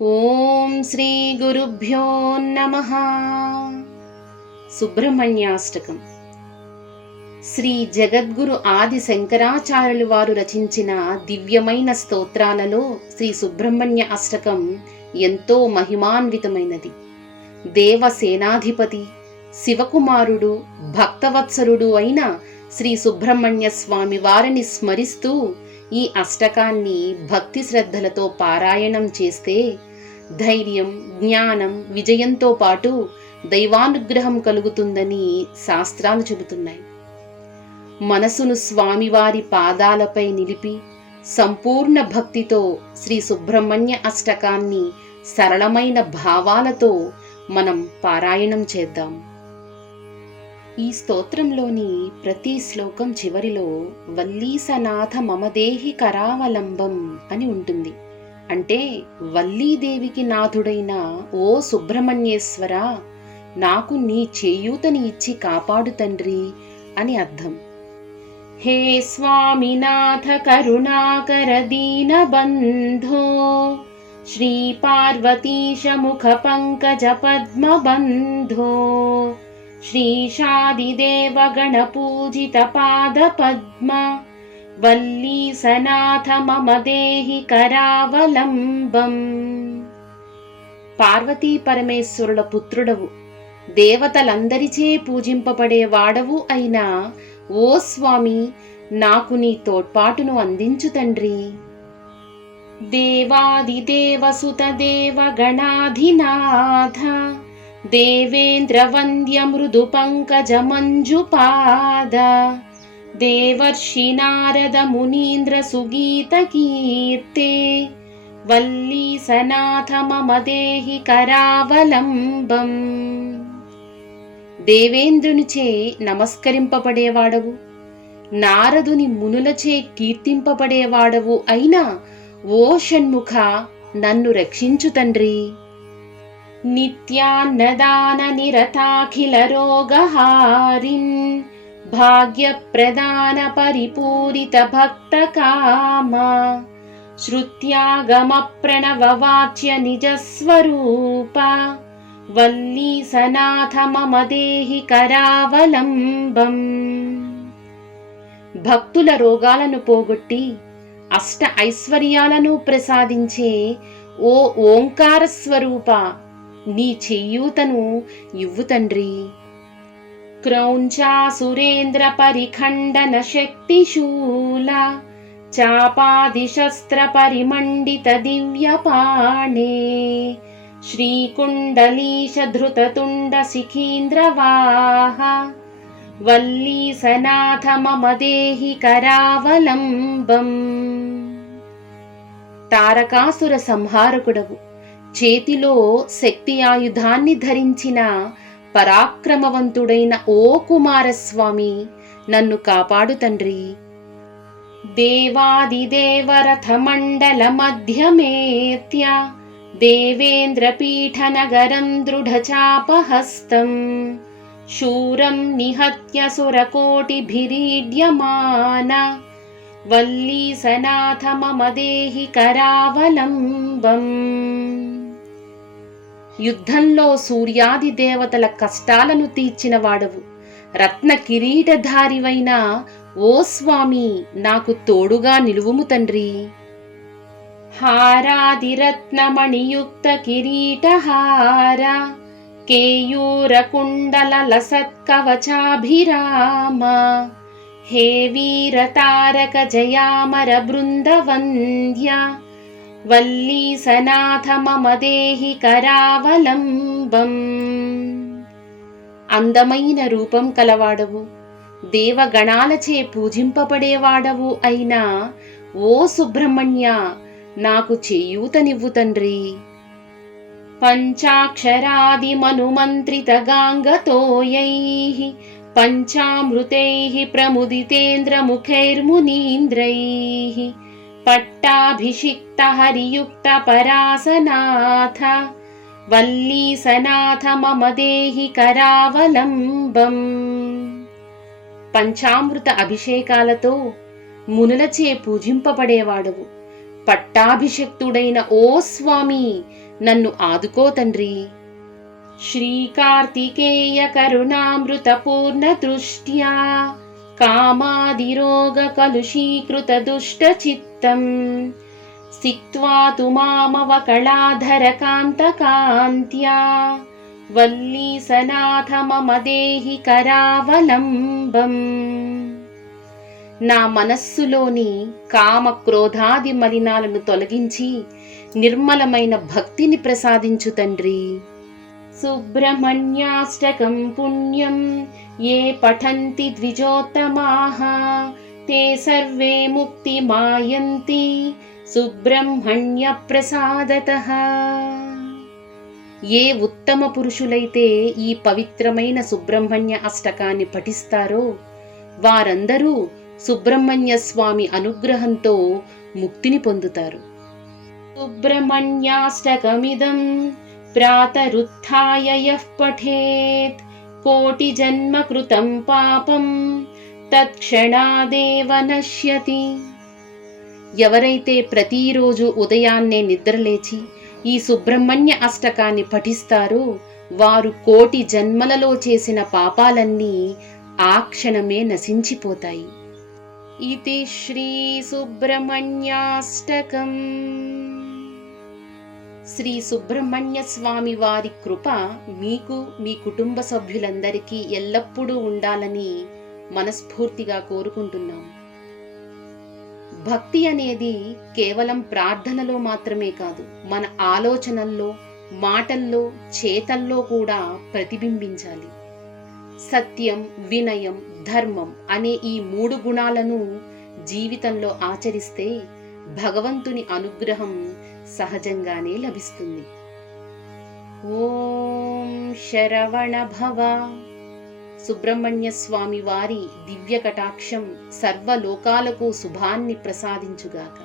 ఓం శ్రీ గురుభ్యో నమః. సుబ్రహ్మణ్యాష్టకం. శ్రీ జగద్గురు ఆది శంకరాచార్యులు వారు రచించిన దివ్యమైన స్తోత్రాలలో శ్రీ సుబ్రహ్మణ్య అష్టకం ఎంతో మహిమాన్వితమైనది. దేవసేనాధిపతి, శివకుమారుడు, భక్తవత్సలుడు అయిన శ్రీ సుబ్రహ్మణ్య స్వామి వారిని స్మరిస్తూ ఈ అష్టకాన్ని భక్తి శ్రద్ధలతో పారాయణం చేస్తే ధైర్యం, జ్ఞానం, విజయంతో పాటు దైవానుగ్రహం కలుగుతుందని శాస్త్రాలు చెబుతున్నాయి. మనసును స్వామివారి పాదాలపై నిలిపి సంపూర్ణ భక్తితో శ్రీ సుబ్రహ్మణ్య అష్టకాన్ని సరళమైన భావాలతో మనం పారాయణం చేద్దాం. ఈ స్తోత్రంలోని ప్రతి శ్లోకం చివరిలో వల్లీసనాథ మమదేహి కరావలంబం అని ఉంటుంది. అంటే వల్లీదేవికి నాథుడైన ఓ సుబ్రహ్మణ్యేశ్వర, నాకు నీ చేయూతని ఇచ్చి కాపాడు తండ్రి అని అర్థం. హే స్వామినాథ కరుణాకర దీన బంధో, శ్రీ పార్వతీశ ముఖ పంకజ పద్మ బంధో, శ్రీశాదిదేవ గణపూజిత పాద పద్మ, వల్లీసనాథ మమ దేహి కరావలంబం. పార్వతీ పరమేశ్వరుల పుత్రుడవు, దేవతలందరిచే పూజింపబడేవాడవు అయినా ఓ స్వామి, నాకు నీ తోడ్పాటును అందించు తండ్రి. దేవాదిదేవసుత దేవ గణాధినాథ, దేవేంద్ర వంద్య మృదు పంకజ మంజుపాద, దేవర్షి నారద మునీంద్ర సుగీత కీర్తే, వల్లీసనాథ మమ దేహి కరావలంబం. దేవేంద్రునిచే నమస్కరింపబడేవాడవు, నారదుని మునులచే కీర్తింపబడేవాడవు అయినా ఓ షణ్ముఖ, నన్ను రక్షించు తండ్రి. నిత్యాన్నదాన నిరతాఖిల రోగహారిన్, భాగ్యప్రదాన పరిపూరిత భక్త కామ, శ్రుత్యాగమ ప్రణవ వాచ్య నిజస్వరూప, వల్లీసనాథ మమ దేహి కరావలంబం. భక్తుల రోగాలను పోగొట్టి అష్ట ఐశ్వర్యాలను ప్రసాదించే ఓ ఓంకార స్వరూప, నీ చెయ్యూతను ఇవ్వు తండ్రి. క్రౌంచా సురేంద్ర పరిఖండన శక్తిశూల, చాపాదిశస్త్ర పరిమండిత దివ్యపాణే, శ్రీకుండలీశ ధృతతుండ శిఖీంద్రవాహ, వల్లీసనాథ మమ దేహి కరావలంబం. తారకాసుర సంహారకుడవు, చేతిలో శక్తి ఆయుధాన్ని ధరించిన పరాక్రమవంతుడైన ఓ కుమారస్వామి, నన్ను కాపాడు తండ్రి. దేవాదిదేవరథ మండల మధ్యమేత్య, దేవేంద్ర పీఠ నగరం దృఢచాపహస్తం, శూరం నిహత్య సురకోటిభిరీడ్యమాన, వల్లీసనాథ మమ దేహి కరావలంబం. యుద్ధంలో సూర్యాది దేవతల కష్టాలను తీర్చిన వాడవు, రత్న కిరీటధారివైన ఓ స్వామి, నాకు తోడుగా నిలువుము తండ్రి. హారాదిరత్నమణియుక్త కిరీటహార, కేయూర కుండల లసత్కవచాభిరామ, హే వీర తారక జయామర బృందవంద్య, వల్లీసనాథ మమ దేహి కరావలంబం. అందమైన రూపం కలవాడవు, దేవగణాలచే పూజింపబడేవాడవు అయినా ఓ సుబ్రహ్మణ్య, నాకు చేయూతనివ్వు తండ్రి. పంచాక్షరాది మనుమంత్రిత గాంగతోయైః, పంచామృతైః ప్రముదితేంద్ర ముఖైర్మునీంద్రైః, పట్టాభిషిక్త హరియుక్త పరాసనాథ, వల్లీసనాథ మమ దేహి కరావలంబం. పంచామృత అభిషేకాలతో మునులచే పూజింపబడేవాడవు, పట్టాభిషక్తుడైన ఓ స్వామి, నన్ను ఆదుకో తండ్రి. శ్రీకార్తికేయ కరుణామృత పూర్ణ దృష్ట్యా కామాదిరోగ కలుషీకృత దుష్ట చిత్తం సిక్త్వా తు మామవకళాధర కాంత కాంత్యా వల్లీసనాథ మమ దేహి కరావలంబం. నా మనస్సులోని కామ క్రోధాది మలినాలను తొలగించి నిర్మలమైన భక్తిని ప్రసాదించు తండ్రి. సుబ్రహ్మణ్యాష్టకం పుణ్యం ఏ పఠంతి ద్విజోత్తమాః తే సర్వే ముక్తిమాయంతి సుబ్రహ్మణ్య ప్రసాదతః. ఏ ఉత్తమ పురుషులైతే ఈ పవిత్రమైన సుబ్రహ్మణ్య అష్టకాన్ని పఠిస్తారో వారందరూ సుబ్రహ్మణ్య స్వామి అనుగ్రహంతో ముక్తిని పొందుతారు. సుబ్రహ్మణ్యాష్టకమిదం ప్రాతరుత్థాయ యః పఠేత్ కోటి జన్మ కృతం పాపం తత్క్షణాదేవ నశ్యతి. ఎవరైతే ప్రతిరోజు ఉదయాన్నే నిద్రలేచి ఈ సుబ్రహ్మణ్య అష్టకాన్ని పఠిస్తారో వారు కోటి జన్మలలో చేసిన పాపాలన్నీ ఆ క్షణమే నశించిపోతాయి. ఇతి శ్రీ సుబ్రహ్మణ్యాష్టకం. శ్రీ సుబ్రహ్మణ్య స్వామి వారి కృప మీకు, మీ కుటుంబ సభ్యులందరికీ ఎల్లప్పుడూ ఉండాలని మనస్ఫూర్తిగా కోరుకుంటున్నాం. భక్తి అనేది కేవలం ప్రార్థనలో మాత్రమే కాదు, మన ఆలోచనల్లో, మాటల్లో, చేతల్లో కూడా ప్రతిబింబించాలి. సత్యం, వినయం, ధర్మం అనే ఈ 3 గుణాలను జీవితంలో ఆచరిస్తే భగవంతుని అనుగ్రహం సహజంగానే లభిస్తుంది. ఓం శరవణ భవ. సుబ్రహ్మణ్య స్వామి వారి దివ్య కటాక్షం సర్వలోకాలకు శుభాన్ని ప్రసాదించుగాక.